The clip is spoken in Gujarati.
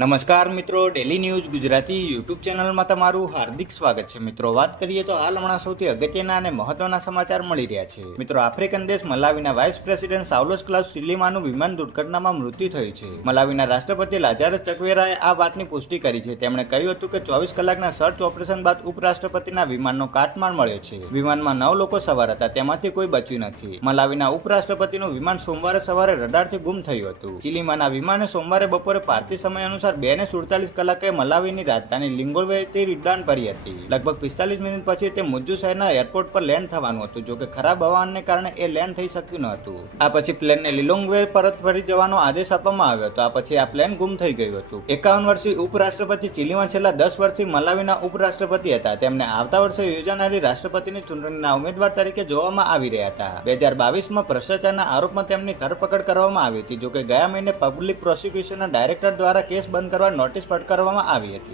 નમસ્કાર મિત્રો, ડેલી ન્યૂઝ ગુજરાતી યુટ્યુબ ચેનલમાં તમારું હાર્દિક સ્વાગત છે. મિત્રો, વાત કરીએ તો હાલ હમણાં સૌથી અગત્યના અને મહત્વના સમાચાર મળી રહ્યા છે. મિત્રો, આફ્રિકન દેશ મલાવીના વાઇસ પ્રેસિડેન્ટ સાઉલોસ ક્લાઉસ સિલિમાનું વિમાન દુર્ઘટનામાં મૃત્યુ થયું છે. મલાવીના રાષ્ટ્રપતિ લાઝારસ ચકવેરાએ આ વાતની પુષ્ટિ કરી છે. તેમણે કહ્યું હતું કે 24 કલાકના સર્ચ ઓપરેશન બાદ ઉપરાષ્ટ્રપતિના વિમાનનો કાટમાળ મળ્યો છે. વિમાનમાં 9 લોકો સવાર હતા, તેમાંથી કોઈ બચ્યું નથી. મલાવીના ઉપરાષ્ટ્રપતિનું વિમાન સોમવારે સવારે રડારથી ગુમ થયું હતું. ચિલીમાના વિમાને સોમવારે બપોરે ભારતીય સમય અનુસાર 2:47 કલાકે મલાવીની રાજધાની લિંગોવેથી ઉડાન ભરી હતી. લગભગ 45 મિનિટ પછી તે મુજ્જુ શહેરના એરપોર્ટ પર લેન્ડ થવાનું હતું, જોકે ખરાબ હવામાનને કારણે એ લેન્ડ થઈ શક્યું ન હતું. આ પછી પ્લેનને લિલોંગવે પરત ફરી જવાનો આદેશ આપવામાં આવ્યો હતો. આ પછી આ પ્લેન ગુમ થઈ ગયું હતું. 51 વર્ષીય ઉપરાષ્ટ્રપતિ ચિલીમાં છેલ્લા 10 વર્ષથી મલાવીના ઉપરાષ્ટ્રપતિ હતા. તેમને આવતા વર્ષે યોજાનારી રાષ્ટ્રપતિની ચૂંટણીના ઉમેદવાર તરીકે જોવામાં આવી રહ્યા હતા. 2022માં ભ્રષ્ટાચારના આરોપમાં તેમની ધરપકડ કરવામાં આવી હતી, જોકે ગયા મહિને પબ્લિક પ્રોસિક્યુશનના ડાયરેક્ટર દ્વારા કેસ બંધ કરવા નોટિસ ફટકારવામાં આવી હતી.